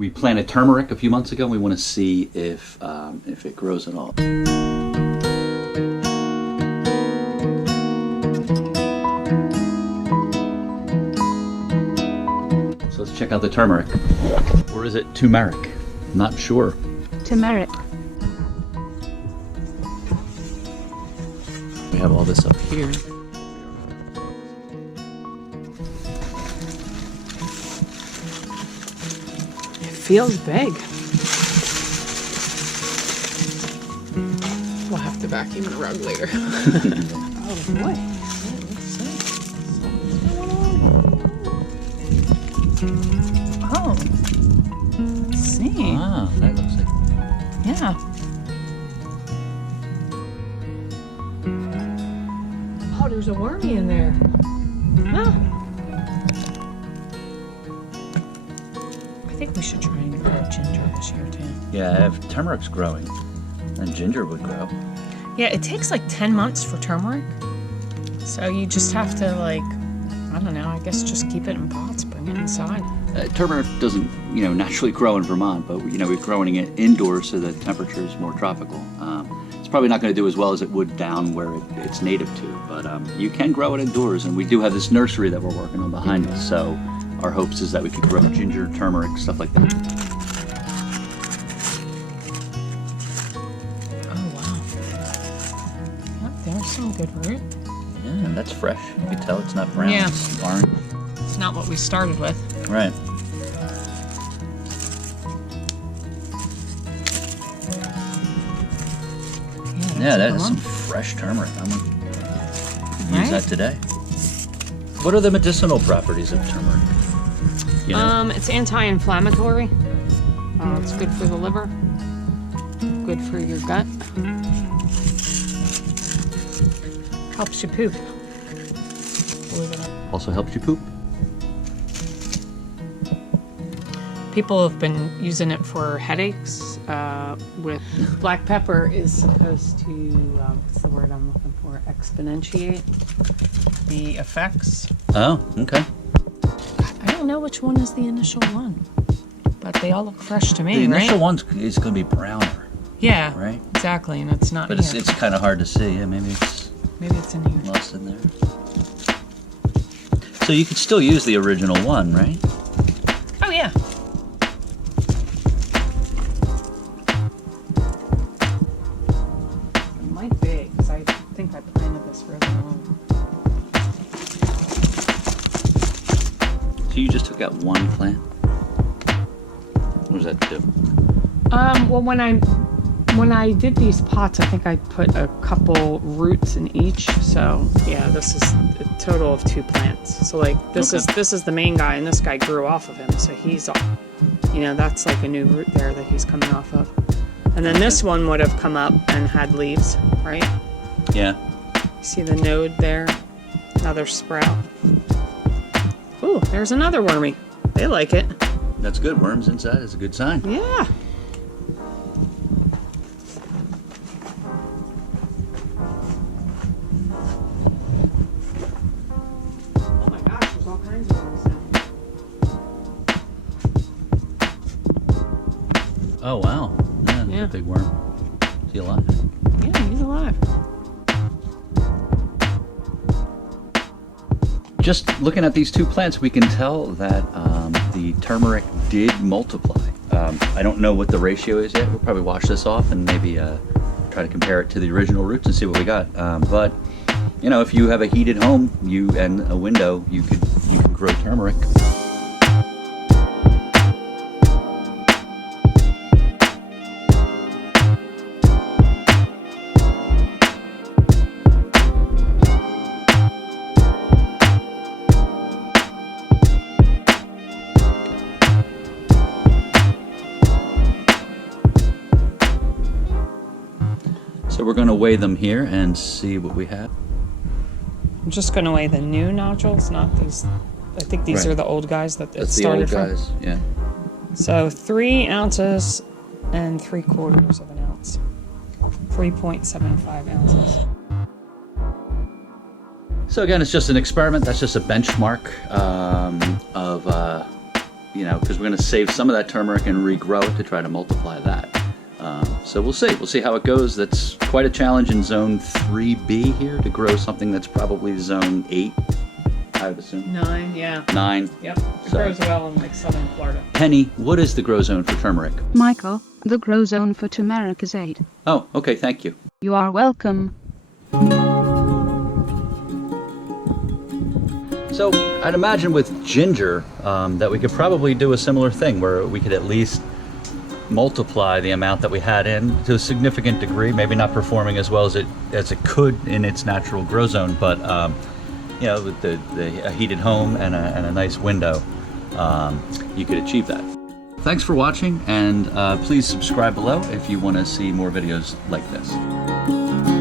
We planted turmeric a few months ago, and we want to see if it grows at all. So let's check out the turmeric. Or is it turmeric? Not sure. Turmeric. We have all this up here. Feels big. We'll have to vacuum the rug later. Oh boy. Oh. Let's see. Ah, that looks like. Yeah. Oh, there's a wormy in there. Huh. I think we should try and grow ginger this year too. Yeah, if turmeric's growing, then ginger would grow. Yeah, it takes like 10 months for turmeric. So you just have to I don't know, I guess just keep it in pots, bring it inside. Turmeric doesn't, naturally grow in Vermont, but we're growing it indoors so the temperature is more tropical. It's probably not going to do as well as it would down where it's native to, but you can grow it indoors, and we do have this nursery that we're working on behind us. So our hopes is that we could grow ginger, turmeric, stuff like that. Oh wow! Yep, there's some good root. Yeah, and that's fresh. You can tell it's not brown. Yeah. It's orange. It's not what we started with. Right. Yeah, that is some fresh turmeric. I'm gonna use that today. What are the medicinal properties of turmeric? It's anti-inflammatory. It's good for the liver. Good for your gut. Helps you poop. Believe it or not. Also helps you poop. People have been using it for headaches. With black pepper is supposed to, what's the word I'm looking for? Exponentiate the effects. Oh, okay. I don't know which one is the initial one, but they all look fresh to me, The initial right? one is going to be browner. Yeah, right? Exactly, and it's not But here. it's kind of hard to see. Yeah, maybe it's in here. lost in there. So you could still use the original one, right? Oh, yeah. It might be, because I think I planted this really long. So you just took out one plant? What does that do? Well, when I did these pots, I think I put a couple roots in each. So yeah, this is a total of 2 plants. So this is the main guy, and this guy grew off of him. So he's, that's like a new root there that he's coming off of. And then this one would have come up and had leaves, right? Yeah. You see the node there? Another sprout. Ooh, there's another wormy. They like it. That's good. Worms inside is a good sign. Yeah. Oh my gosh, there's all kinds of worms now. Oh, wow. Yeah, Yeah. a big worm. Is he alive? Yeah, he's alive. Just looking at these 2 plants, we can tell that the turmeric did multiply. I don't know what the ratio is yet. We'll probably wash this off and maybe try to compare it to the original roots and see what we got. But if you have a heated home, and a window, you can grow turmeric. So we're going to weigh them here and see what we have. I'm just going to weigh the new nodules, not these. I think these Right. are the old guys that it That's the started old from. guys, yeah. So 3 ounces and 3/4 of an ounce. 3.75 ounces. So again, it's just an experiment. That's just a benchmark of because we're going to save some of that turmeric and regrow it to try to multiply that. So we'll see. We'll see how it goes. That's quite a challenge in zone 3B here to grow something that's probably zone 8, I would assume. 9, yeah. 9. Yep. It grows well in like southern Florida. Penny, what is the grow zone for turmeric? Michael, the grow zone for turmeric is 8. Oh, okay, thank you. You are welcome. So I'd imagine with ginger that we could probably do a similar thing where we could at least multiply the amount that we had in to a significant degree, maybe not performing as well as it could in its natural grow zone, but with a heated home and a nice window, you could achieve that. Thanks for watching, and please subscribe below if you want to see more videos like this.